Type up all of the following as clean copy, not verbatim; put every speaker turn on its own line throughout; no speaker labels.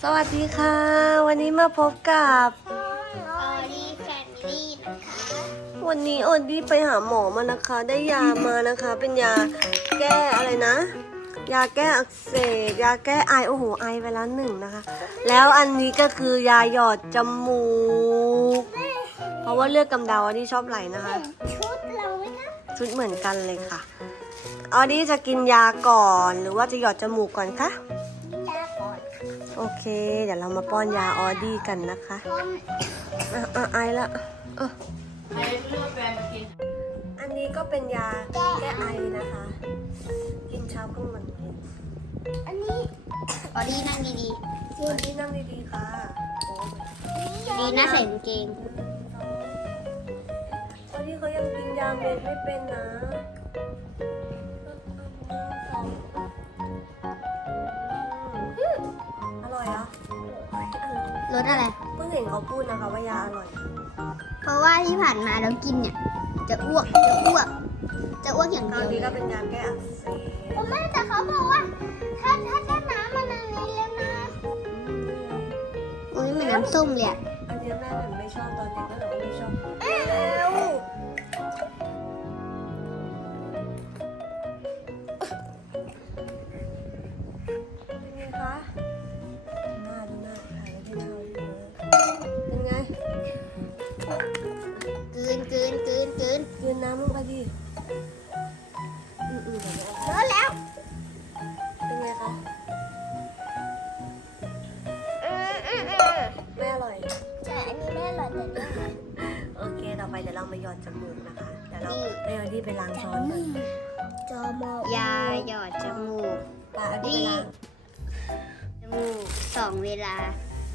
สวัสดีค่ะ วันนี้มาพบกับ
ออดี้แฟมิลี่นะคะ
วันนี้โอดี้ไปหาหมอมานะคะ ได้ยามานะคะ เป็นยาแก้อะไรนะ ยาแก้อักเสบยาแก้ไอโอ้โหไอไปแล้วหนึ่งนะคะ แล้วอันนี้ก็คือยาหยอดจมูก เพราะว่าเลือดกำเดาอันนี้ชอบไหลนะคะ
ชุดเราไหมคะ
ชุดเหมือนกันเลยค่ะออดี้จะกินยาก่อนหรือว่าจะหยอดจมูกก่อนคะ
ยาก่อน
โอเค เดี๋ยวเรามาป้อนยาออดี้กันนะคะ
พร้อม
ไอละอ่ะ
ไอ้เลือกแฟนมากิน
อันนี้ก็เป็นยาแก้ไอนะคะ กินเช้ากลางวันเย็น
อันนี้ออดี้นั่งดี
ออดี้นั่งดีๆค่ะโอ้ย
ๆดีนะใส่กางเกง
ออดี้เขายังกินยาเม็ดไม่เป็นนะอร่อยเหรอ่ะ
รสอะไร
เพิ่งเห็นเขาพูดนะคะว่ายาอร่อย
เพราะว่าที่ผ่านมาเรากินเนี่ยจะอ้วกอย่าง
คราว
เดี
นี้
ยว
ก็เป็นยาแก้อักเสบ
ผมไม่แต่เขาบอกว่าถ้าน้ำมันอันนี้แล้วนะอุ้ยมันน้ำส้มเลยอะ
อันนี้แม่เหมือนไม่ชอบตอนเด็กก็เลยไม่ชอบแล้วเป็นไงคะหน้าดูหน้าถ่ายไว้ที่หน้าไว้ที่เลยเป็นไง
กลืน
ยืนน้ำลงไปดิเดี๋ยว
รสแล้ว
เป็นไงคะไม่อร่อย
แต่อันนี้ไม่อร่อยแต่นี่
โอเค ต่อไปเดี๋ยวเรามาหยอดจมูกนะคะเดี๋ยวเราไปเอาดีไปล้างช้อนก่อน
จอมยาหยอดจมูก
ตาเอาดีไปล้าง
จมูก2 เวลา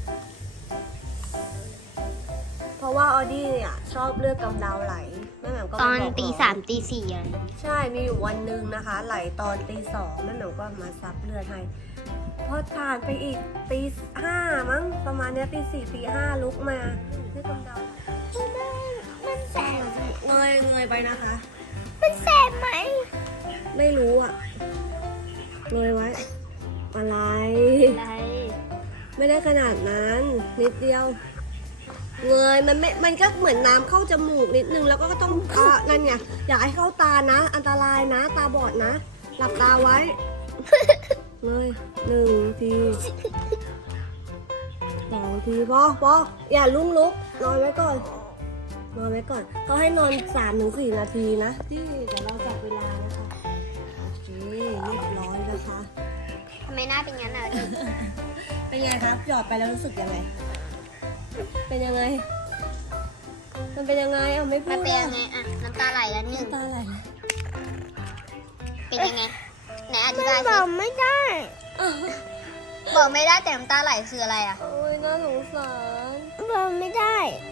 เพราะว่าออดี้เนี่ยชอบเลือดกำเดาไหลแม่แหม่มก็
ตอน
บอก
ตี
หม
3 ตี 4อะไร
ใช่มีอยู่วันหนึ่งนะคะ ไหลตอนตี 2แม่แหม่มก็มาซับเลือดให้พอผ่านไปอีกตี 5มั้งประมาณเนี้ยตี 4ตี 5ลุกมาเลือดกำเดาไหล
มันแสบ
เงยไปนะคะ
มันแสบไหม
ไม่รู้อ่ะเงยไว้อะไร
อะไร
ไม่ได้ขนาดนั้นนิดเดียวเงยมันก็เหมือนน้ำเข้าจมูกนิดนึงแล้วก็ต้องนั่นไงอย่าให้เข้าตานะ อันตรายนะ ตาบอดนะ หลับตาไว้ เงย1 ที2 ทีพออย่าลุกนอนไว้ก่อนเขาให้นอน 3-4 นาทีนะที่เดี๋ยวเราจับเวลานะคะโอเคเรียบร้อยนะคะ
ทำไมหน้าเป็นงั้นอ่ะดิ
เป็นไงครับหยอดไปแล้วรู้สึกยังไง เป็นยังไง มันเป็นยังไงเอาไม่พู
มัน
ด
เป็นยังไงอ่ะ น้ำตาไหลแล้วหนึ่ง
ตาไหล
เป็นยังไง ไหนอธิบายสิ
บอกไม่ได้
บอกไม่ได้แต่น้ำตาไหลคืออะไรอ่ะ
โอ้ยน่าสงสาร
บอกไม่ได้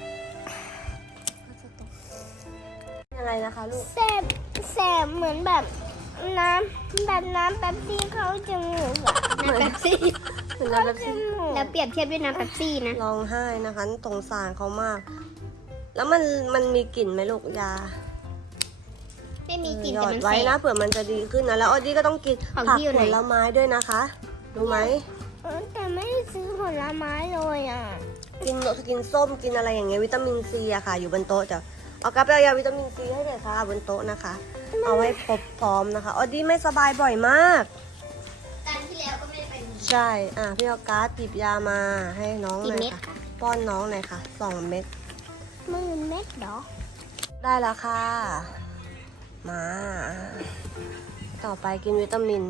อะไรนะคะลูก
แสบเหมือนแบบน้ำแป๊บซี่เข้าจมูกอะน้ำแป๊บซี่
ถึงน้ำแบบซี่
แล้วเปรียบเทียบด้วยน้ำแป๊บซี่นะ
ร้องไห้นะคะสงสารเขามาก แล้วมันมีกลิ่นไหมลูกยา
ไม่มีกลิ่น
หย
แต่
อด
มัน
ไว้
แส
นะ
บ
เผื่อมันจะดีขึ้นนะ แล้วออดี้ก็ต้องกิน
ของ
ผัก
พี่อยู่
ผ
ไหน
ลไม้ด้วยนะคะรู้ไหม
แต่ไม่ได้ซื้อผลไม้เลยอ่ะ
กินส้มกินอะไรอย่างเงี้ยวิตามินซีอะค่ะ อยู่บนโต๊ะจะเอากลับไปเอายาวิตามินซีให้เด็กค่ะบนโต๊ะนะคะ เอาไว้ครบพร้อมนะคะออดี้ไม่สบายบ่อยมาก
ตอนที่แล้วก็ไม่ได้เป็น
ใช่พี่ออกัสหยิบยามาให้น้องหน่อย
กี่เม็ด
ค่ะ
คะ
ป้อนน้องหน่อยค่ะ2 เม็ด
10,000 เม็ดเหรอ
ได้แล้วค่ะ มา ต่อไปกินวิตามิน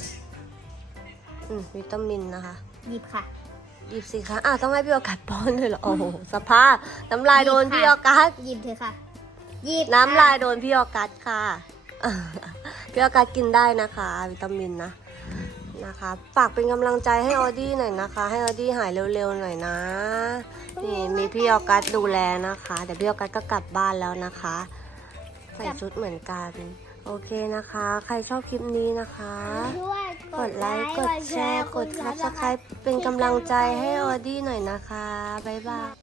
วิตามินนะคะ
หยิบค่ะ
หยิบสิคะต้องให้พี่ออกัสป้อนเลยเหรอ โอ้โห สภาพ น้ำลายโดน
หยิบค่ะ
พี่ออกัส
หยิบเถอะค่ะ หยิบ
น้ำลายโดนพี่ออกัสค่ะ พี่ออกัสกินได้นะคะ วิตามินนะคะฝากเป็นกำลังใจให้ออดี้หน่อยนะคะ ให้ออดี้หายเร็วๆหน่อยนะ นี่มีพี่ออกัสดูแลนะคะเดี๋ยวพี่ออกัสก็กลับบ้านแล้วนะคะ ใส่ชุดเหมือนกัน โอเคนะคะ ใครชอบคลิปนี้นะคะ
ด้วย
กดไลค์ กดแชร์ กด Subscribe เป็นกำลังใจให้ออดี้หน่อยนะคะ บ๊ายบาย